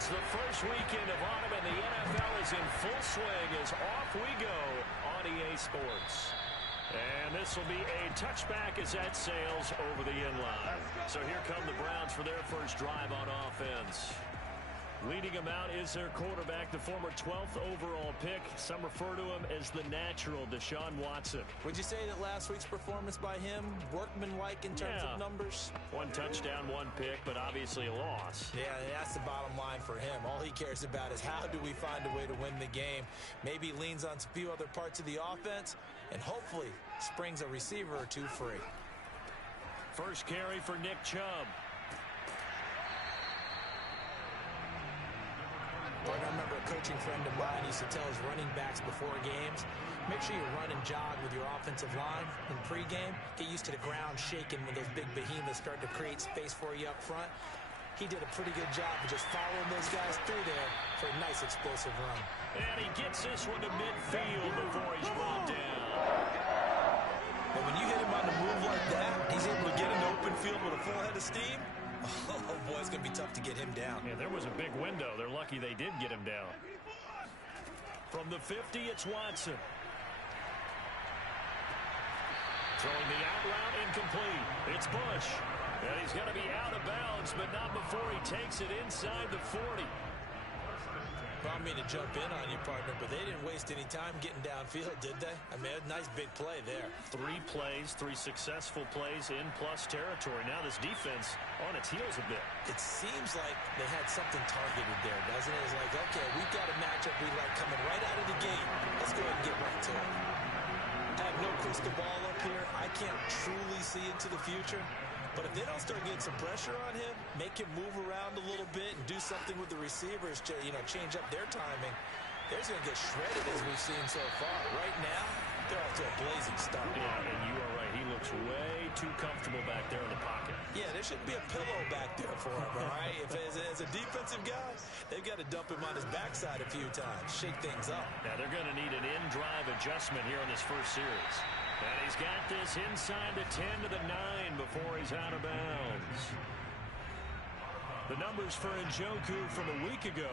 It's the first weekend of autumn, and the NFL is in full swing as off we go on EA Sports. And this will be a touchback as that sails over the inline. So here come the Browns for their first drive on offense. Leading them out is their quarterback, the former 12th overall pick. Some refer to him as the natural, Deshaun Watson. Would you say that last week's performance by him, workmanlike in terms of numbers? 1 touchdown, 1 pick, but obviously a loss. Yeah, that's the bottom line for him. All he cares about is how do we find a way to win the game. Maybe leans on a few other parts of the offense, and hopefully springs a receiver or two free. First carry for Nick Chubb. I remember a coaching friend of mine used to tell his running backs before games, make sure you run and jog with your offensive line in pregame. Get used to the ground shaking when those big behemoths start to create space for you up front. He did a pretty good job of just following those guys through there for a nice explosive run. And he gets this one to midfield before he's brought down. But when you hit him on the move like that, he's able to get into open field with a full head of steam. Oh, boy, it's going to be tough to get him down. Yeah, there was a big window. They're lucky they did get him down. From the 50, it's Watson. Throwing the out route incomplete. It's Bush. And he's going to be out of bounds, but not before he takes it inside the 40. I don't mean to jump in on you, partner, but they didn't waste any time getting downfield, did they? I mean, a nice big play there. 3 plays, 3 successful plays in plus territory. Now this defense on its heels a bit. It seems like they had something targeted there, doesn't it? It's like, okay, we've got a matchup we like coming right out of the gate. Let's go ahead and get right to it. I have no crystal ball up here. I can't truly see into the future. But if they don't start getting some pressure on him, make him move around a little bit and do something with the receivers to, change up their timing, they're going to get shredded as we've seen so far. Right now, they're off to a blazing start. Yeah, and you are right. He looks way too comfortable back there in the pocket. Yeah, there shouldn't be a pillow back there for him, all right? If as a defensive guy, they've got to dump him on his backside a few times, shake things up. Now, they're going to need an in-drive adjustment here in this first series. And he's got this inside the 10 to the 9 before he's out of bounds. The numbers for Njoku from a week ago,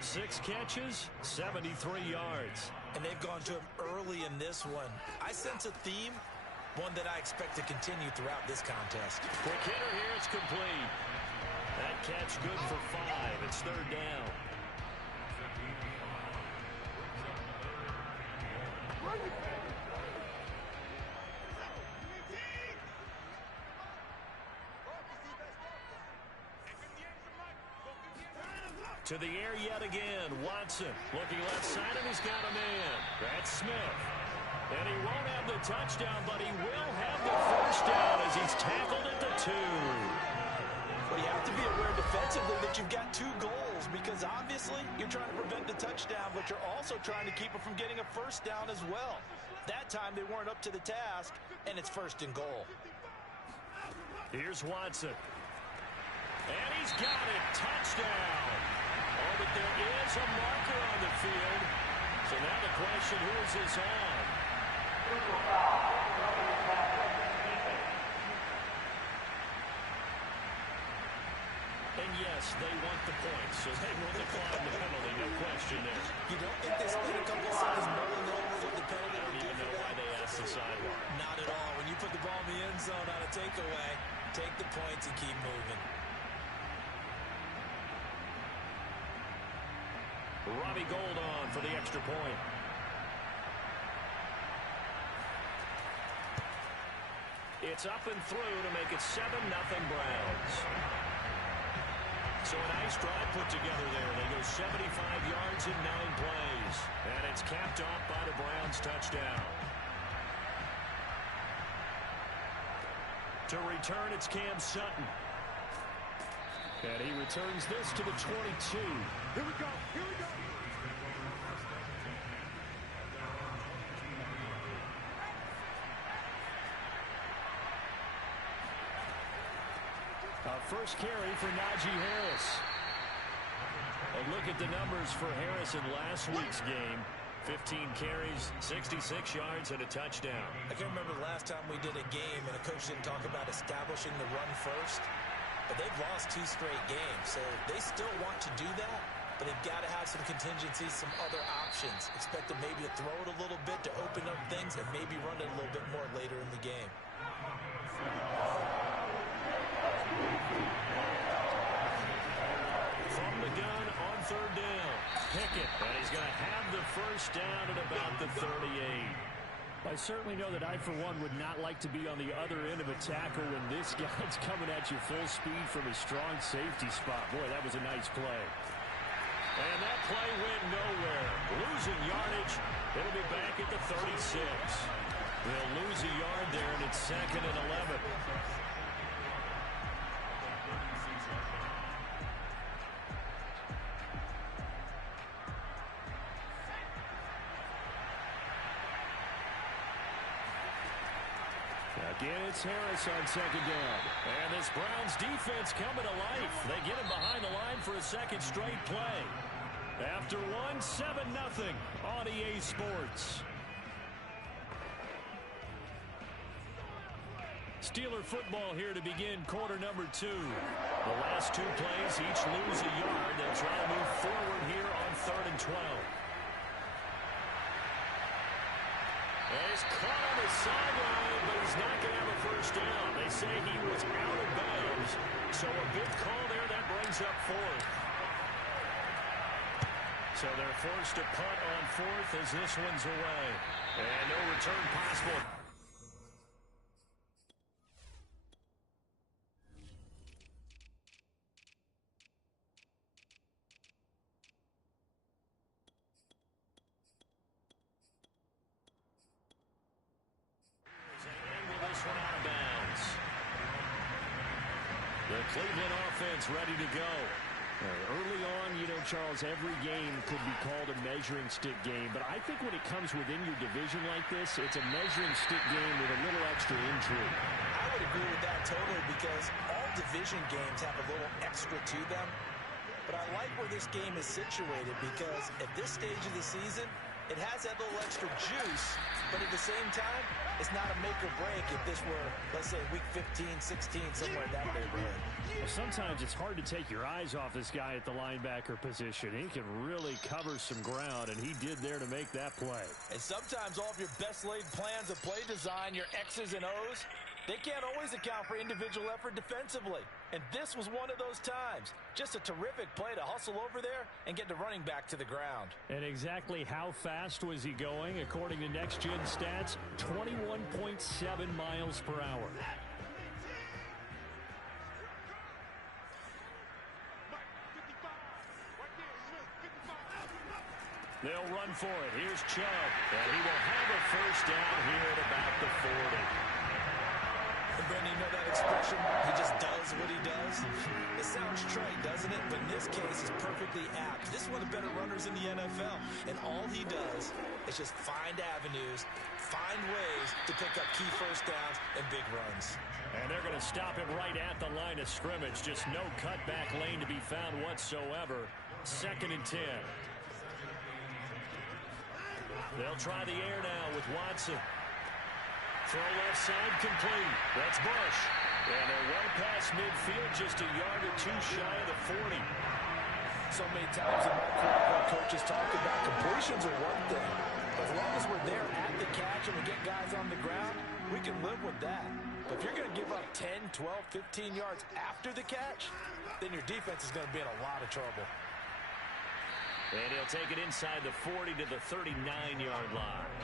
6 catches, 73 yards. And they've gone to him early in this one. I sense a theme, one that I expect to continue throughout this contest. Quick hitter here, it's complete. That catch good for 5. It's 3rd down. To the air yet again. Watson looking left side, and he's got a man. That's Smith. And he won't have the touchdown, but he will have the first down as he's tackled at the 2. Well, you have to be aware defensively that you've got 2 goals because obviously you're trying to prevent the touchdown, but you're also trying to keep it from getting a first down as well. That time they weren't up to the task, and it's 1st and goal. Here's Watson. And he's got it. Touchdown. Oh, but there is a marker on the field. So now the question, who is this on? And yes, they want the points, so they will decline the penalty, no question there. You don't think they spent a couple of seconds mulling over what the penalty I don't even know why they asked the sideline. Not at all. When you put the ball in the end zone on a takeaway, take the points and keep moving. Robbie Gould on for the extra point. It's up and through to make it 7-0 Browns. So a nice drive put together there. They go 75 yards in 9 plays. And it's capped off by the Browns touchdown. To return, it's Cam Sutton. And he returns this to the 22. Here we go. Here we go. First carry for Najee Harris. A look at the numbers for Harris in last week's game. 15 carries, 66 yards, and a touchdown. I can remember the last time we did a game and a coach didn't talk about establishing the run first. but they've lost 2 straight games, so they still want to do that, but they've got to have some contingencies, some other options. Expect them maybe to throw it a little bit to open up things and maybe run it a little bit more later in the game. From the gun on 3rd down, Pickett, and he's going to have the first down at about the 38. I certainly know that I, for one, would not like to be on the other end of a tackle when this guy's coming at you full speed from a strong safety spot. Boy, that was a nice play. And that play went nowhere. Losing yardage. It'll be back at the 36. They'll lose a yard there, and it's 2nd and 11. Again, it's Harris on 2nd down. And this Browns defense coming to life. They get him behind the line for a 2nd straight play. After 1, 7-0 on EA Sports. Steeler football here to begin quarter number 2. The last 2 plays, each lose a yard. They'll try to move forward here on 3rd and 12. And he's caught on the sideline, but he's not going to have a first down. They say he was out of bounds. So a big call there, that brings up 4th. So they're forced to punt on 4th as this one's away. And no return possible. Cleveland offense ready to go. Early on, you know, Charles, every game could be called a measuring stick game. But I think when it comes within your division like this, it's a measuring stick game with a little extra intrigue. I would agree with that totally because all division games have a little extra to them. But I like where this game is situated because at this stage of the season, it has that little extra juice, but at the same time, it's not a make or break if this were, let's say, week 15, 16, somewhere in that neighborhood. Well, sometimes it's hard to take your eyes off this guy at the linebacker position. He can really cover some ground, and he did there to make that play. And sometimes all of your best laid plans of play design, your X's and O's, they can't always account for individual effort defensively. And this was one of those times. Just a terrific play to hustle over there and get the running back to the ground. And exactly how fast was he going? According to Next Gen Stats, 21.7 miles per hour. They'll run for it. Here's Chubb. And he will have a first down here at about the 40. And Brendan, you know that expression? He just does what he does. It sounds trite, doesn't it? But in this case, it's perfectly apt. This is one of the better runners in the NFL. And all he does is just find avenues, find ways to pick up key first downs and big runs. And they're going to stop him right at the line of scrimmage. Just no cutback lane to be found whatsoever. 2nd and 10. They'll try the air now with Watson. Throw left side complete. That's Bush. And they're well past midfield, just a yard or 2 shy of the 40. So many times in my career, coaches talk about completions are one thing. But as long as we're there at the catch and we get guys on the ground, we can live with that. But if you're going to give up 10, 12, 15 yards after the catch, then your defense is going to be in a lot of trouble. And he'll take it inside the 40 to the 39-yard line.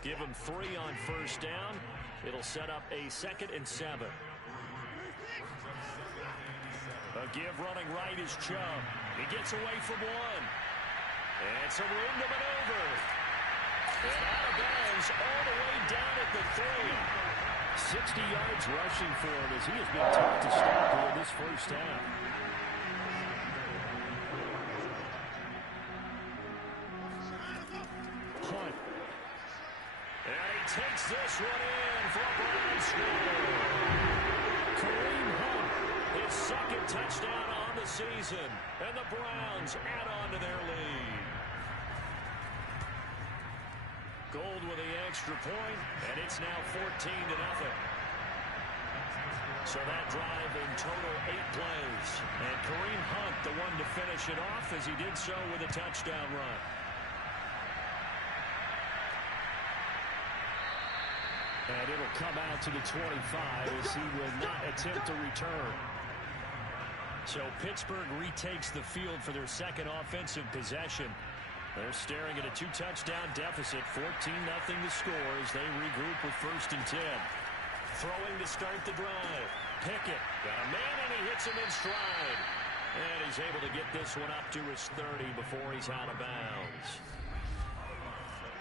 Give him 3 on first down. It'll set up a 2nd and 7. A give running right is Chubb. He gets away from 1. And some room to maneuver. And out of bounds all the way down at the 3. 60 yards rushing for him as he has been tough to stop here this first half. Punt. And he takes this one in for a Browns score. Kareem Hunt, his 2nd touchdown on the season. And the Browns add on to their lead. Gold with the extra point, and it's now 14-0. So that drive in total 8 plays. And Kareem Hunt, the one to finish it off, as he did so with a touchdown run. And it'll come out to the 25 as he will not attempt to return. So Pittsburgh retakes the field for their second offensive possession. They're staring at a 2-touchdown deficit, 14-0 to score as they regroup with 1st and 10. Throwing to start the drive. Pickett got a man and he hits him in stride. And he's able to get this one up to his 30 before he's out of bounds.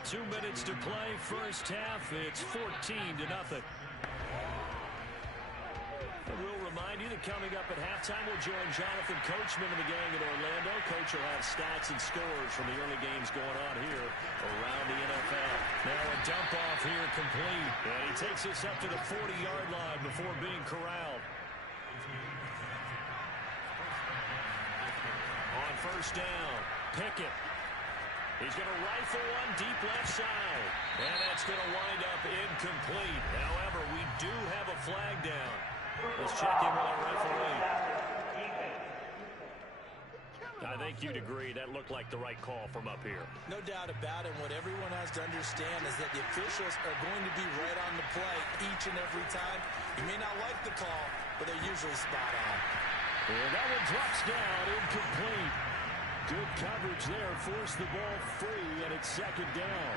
2 minutes to play, first half. It's 14-0. We'll remind you that coming up at halftime, we'll join Jonathan Coachman and the gang in Orlando. Coach will have stats and scores from the early games going on here around the NFL. Now a dump off here complete. And he takes us up to the 40-yard line before being corralled. On first down, Pickett. He's going to rifle one deep left side. And that's going to wind up incomplete. However, we do have a flag down. Let's check in with our referee. I think you'd agree that looked like the right call from up here. No doubt about it. What everyone has to understand is that the officials are going to be right on the play each and every time. You may not like the call, but they're usually spot on. And that one drops down, incomplete. Good coverage there, forced the ball free, and it's 2nd down.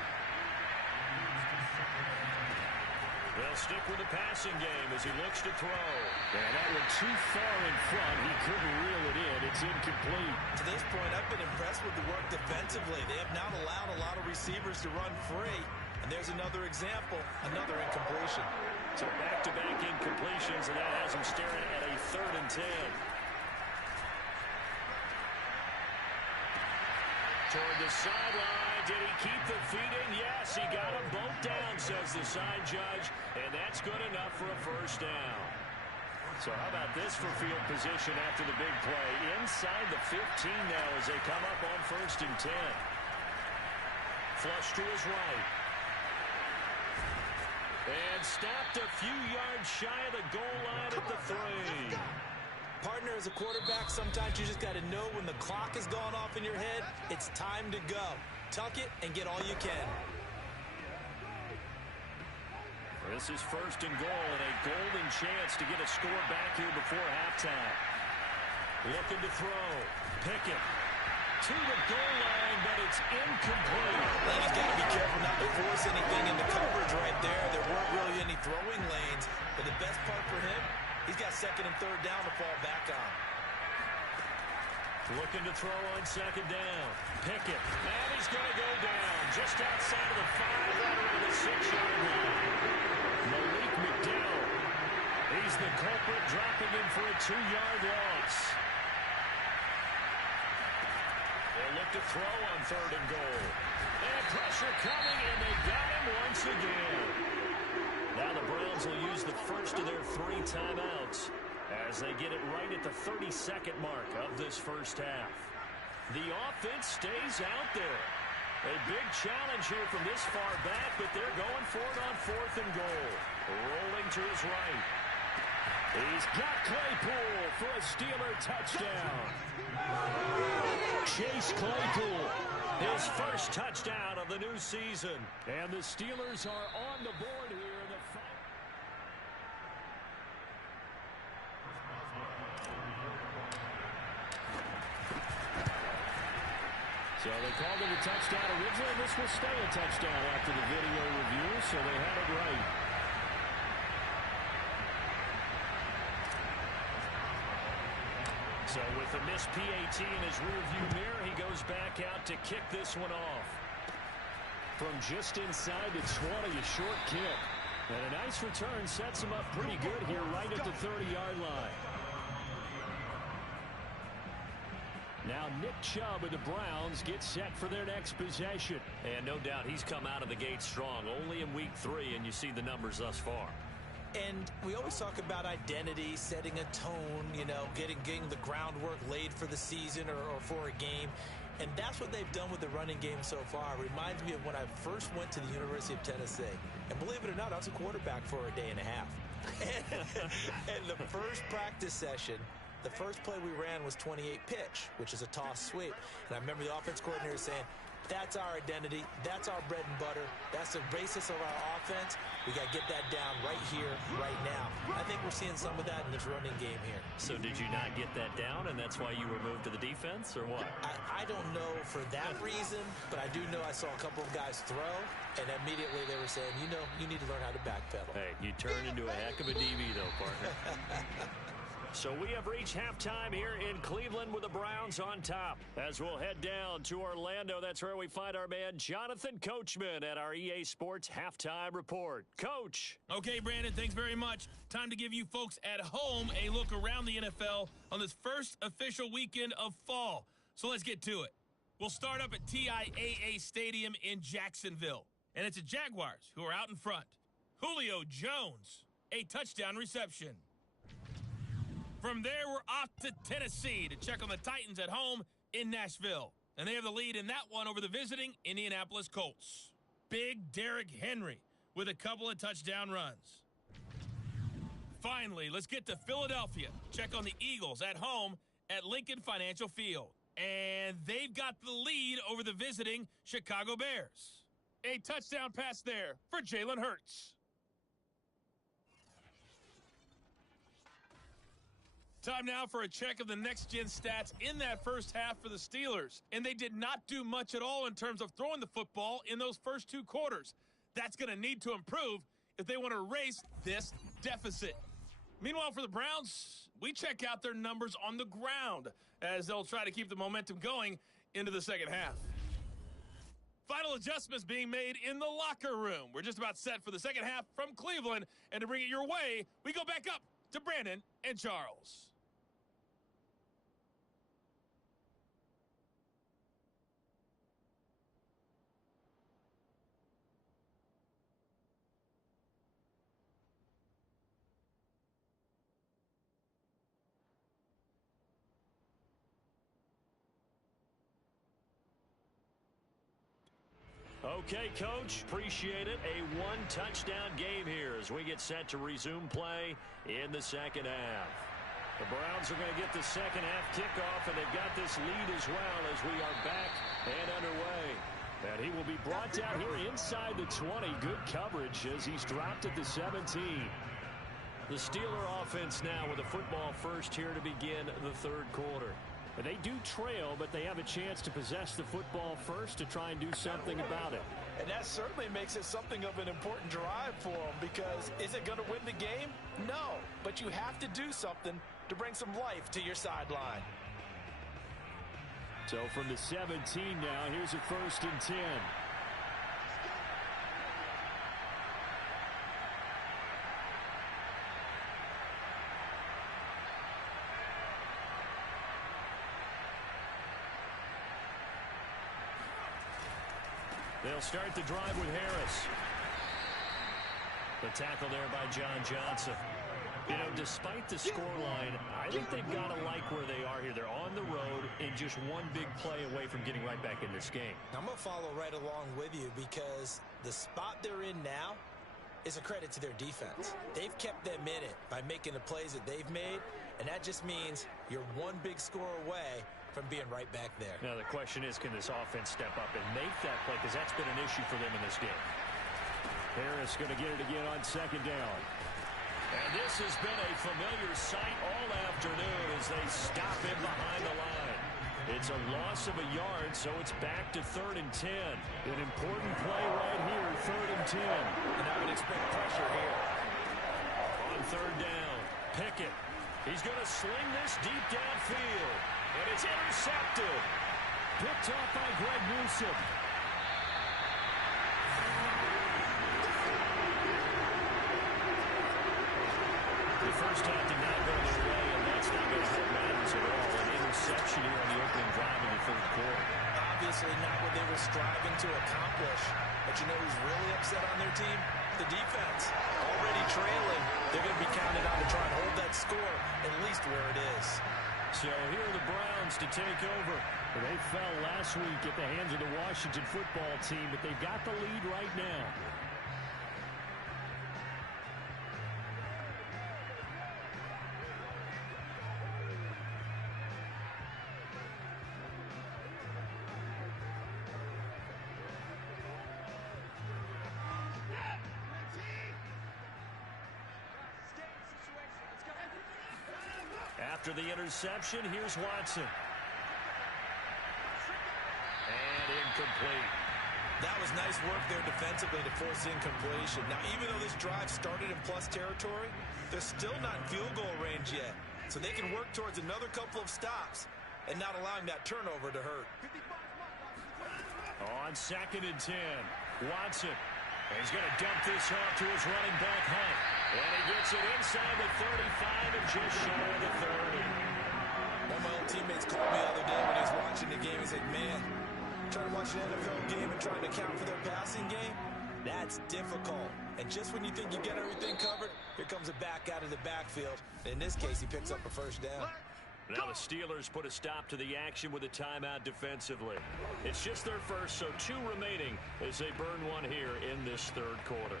They'll stick with the passing game as he looks to throw. And that one too far in front. He couldn't reel it in. It's incomplete. To this point, I've been impressed with the work defensively. They have not allowed a lot of receivers to run free. And there's another example, another incompletion. So back-to-back incompletions, and that has him staring at a 3rd and 10. Toward the sideline. Did he keep the feet in? Yes, he got them both down, says the side judge. And that's good enough for a first down. So how about this for field position after the big play? Inside the 15 now as they come up on 1st and 10. Flush to his right. And stopped a few yards shy of the goal line at the 3. Partner, as a quarterback, sometimes you just got to know when the clock is going off in your head, it's time to go. Tuck it and get all you can. This is 1st and goal and a golden chance to get a score back here before halftime. Looking to throw. Pickett to the goal line, but it's incomplete. And he's got to be careful not to force anything in the coverage right there. There weren't really any throwing lanes, but the best part for him, he's got 2nd and 3rd down to fall back on. Looking to throw on 2nd down. Pickett. And he's going to go down just outside of the 5, right around the 6-yard line. Malik McDowell. He's the culprit, dropping in for a 2-yard loss. They'll look to throw on 3rd and goal. And pressure coming, and they got him once again. Now the Browns will use the first of their 3 timeouts as they get it right at the 32nd mark of this first half. The offense stays out there. A big challenge here from this far back, but they're going for it on 4th and goal. Rolling to his right. He's got Claypool for a Steeler touchdown. Chase Claypool, his first touchdown of the new season. And the Steelers are on the board here in the final. So they called it a touchdown originally. This will stay a touchdown after the video review, so they had it right. So with the missed PAT in his rearview mirror, he goes back out to kick this one off. From just inside the 20, a short kick. And a nice return sets him up pretty good here right at the 30-yard line. Now Nick Chubb of the Browns gets set for their next possession. And no doubt he's come out of the gate strong, only in week 3, and you see the numbers thus far. And we always talk about identity, setting a tone, you know, getting the groundwork laid for the season or for a game. And that's what they've done with the running game so far. It reminds me of when I first went to the University of Tennessee. And believe it or not, I was a quarterback for a day and a half. And the first practice session, the first play we ran was 28 pitch, which is a toss sweep. And I remember the offense coordinator saying, that's our identity. That's our bread and butter. That's the basis of our offense. We got to get that down right here, right now. I think we're seeing some of that in this running game here. So did you not get that down, and that's why you were moved to the defense, or what? I don't know for that reason, but I do know I saw a couple of guys throw, and immediately they were saying, you know, you need to learn how to backpedal. Hey, you turned into a heck of a DB, though, partner. So we have reached halftime here in Cleveland with the Browns on top. As we'll head down to Orlando, that's where we find our man Jonathan Coachman at our EA Sports Halftime Report. Coach. Okay, Brandon, thanks very much. Time to give you folks at home a look around the NFL on this first official weekend of fall. So let's get to it. We'll start up at TIAA Stadium in Jacksonville. And it's the Jaguars who are out in front. Julio Jones, a touchdown reception. From there, we're off to Tennessee to check on the Titans at home in Nashville. And they have the lead in that one over the visiting Indianapolis Colts. Big Derrick Henry with a couple of touchdown runs. Finally, let's get to Philadelphia. Check on the Eagles at home at Lincoln Financial Field. And they've got the lead over the visiting Chicago Bears. A touchdown pass there for Jalen Hurts. Time now for a check of the next-gen stats in that first half for the Steelers. And they did not do much at all in terms of throwing the football in those first two quarters. That's going to need to improve if they want to erase this deficit. Meanwhile, for the Browns, we check out their numbers on the ground as they'll try to keep the momentum going into the second half. Final adjustments being made in the locker room. We're just about set for the second half from Cleveland. And to bring it your way, we go back up to Brandon and Charles. Okay, Coach, appreciate it. A one-touchdown game here as we get set to resume play in the second half. The Browns are going to get the second half kickoff, and they've got this lead as well as we are back and underway. And he will be brought down here inside the 20. Good coverage as he's dropped at the 17. The Steeler offense now with a football first here to begin the third quarter. And they do trail, but they have a chance to possess the football first to try and do something about it. And that certainly makes it something of an important drive for them, because is it going to win the game? No, but you have to do something to bring some life to your sideline. So from the 17 now, here's a 1st and 10. They'll start the drive with Harris. The tackle there by John Johnson. You know, despite the scoreline, I think they've got to like where they are here. They're on the road and just one big play away from getting right back in this game. I'm going to follow right along with you because the spot they're in now is a credit to their defense. They've kept them in it by making the plays that they've made, and that just means you're one big score away from being right back there. Now, the question is, can this offense step up and make that play? Because that's been an issue for them in this game. Harris going to get it again on 2nd down. And this has been a familiar sight all afternoon as they stop him behind the line. It's a loss of a yard, so it's back to 3rd and 10. An important play right here, 3rd and 10. And I would expect pressure here. On 3rd down, Pickett. He's going to sling this deep downfield. And it's intercepted. Picked off by Greg Newsome. The first half did not go their way, and that's not going to help Madden at all. An interception here on the opening drive in the 3rd quarter. Obviously not what they were striving to accomplish. But you know who's really upset on their team? The defense. Already trailing. They're going to be counted on to try and hold that score at least where it is. So here are the Browns to take over. They fell last week at the hands of the Washington football team, but they've got the lead right now. After the interception, here's Watson. And incomplete. That was nice work there defensively to force incompletion. Now, even though this drive started in plus territory, they're still not in field goal range yet. So they can work towards another couple of stops and not allowing that turnover to hurt. On 2nd and 10, Watson. He's going to dump this off to his running back, Hunt. And he gets it inside the 35 and just shy of the 30. One of my old teammates called me the other day when he was watching the game. He said, man, trying to watch an NFL game and trying to account for their passing game, that's difficult. And just when you think you get everything covered, here comes a back out of the backfield. In this case, he picks up a first down. Now the Steelers put a stop to the action with a timeout defensively. It's just their first, so 2 remaining as they burn one here in this 3rd quarter.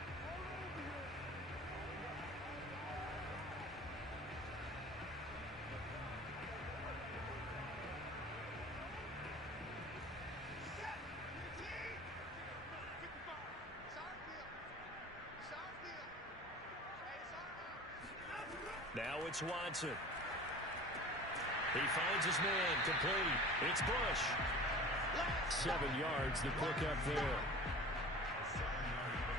Now it's Watson. He finds his man, complete. It's Bush. 7 yards to pick up there.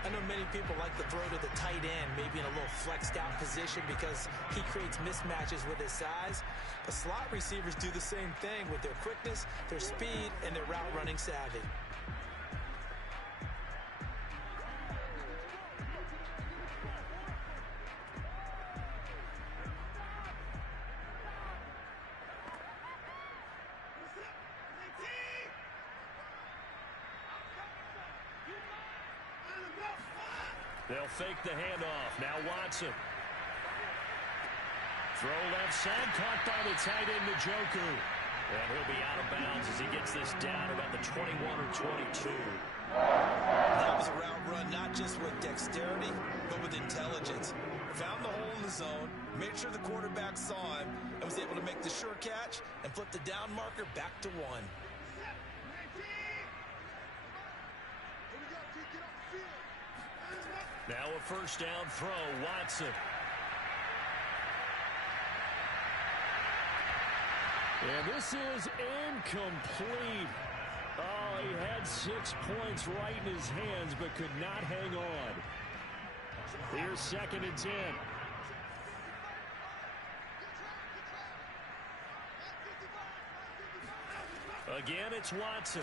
I know many people like to throw to the tight end, maybe in a little flexed out position because he creates mismatches with his size. But slot receivers do the same thing with their quickness, their speed, and their route running savvy. They'll fake the handoff. Now Watson. Throw left side, caught by the tight end, Njoku. And he'll be out of bounds as he gets this down about the 21 or 22. That was a route run not just with dexterity, but with intelligence. Found the hole in the zone, made sure the quarterback saw him, and was able to make the sure catch and flip the down marker back to 1. Now a first down throw, Watson. And this is incomplete. Oh, he had 6 points right in his hands, but could not hang on. Here's 2nd and 10. Again, it's Watson.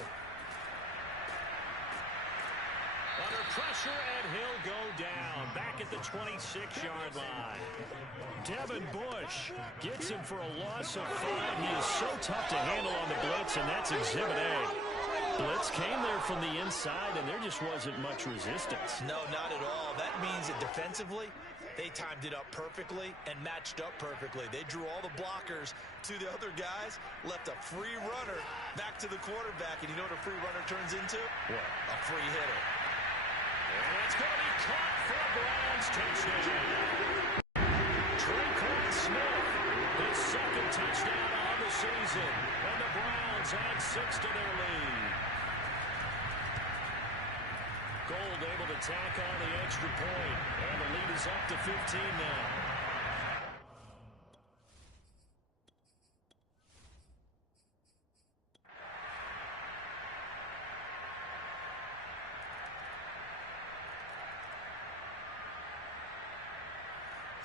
Under pressure, and he'll go down. Back at the 26-yard line. Devin Bush gets him for a loss of 5. He is so tough to handle on the blitz, and that's Exhibit A. Blitz came there from the inside, and there just wasn't much resistance. No, not at all. That means that defensively, they timed it up perfectly and matched up perfectly. They drew all the blockers to the other guys, left a free runner back to the quarterback, and you know what a free runner turns into? What? A free hitter. And it's going to be caught for a Browns touchdown. Tre'Quan Smith, his 2nd touchdown on the season. And the Browns add 6 to their lead. Gold able to tack on the extra point. And the lead is up to 15 now.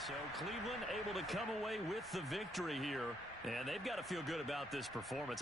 So Cleveland able to come away with the victory here, and they've got to feel good about this performance.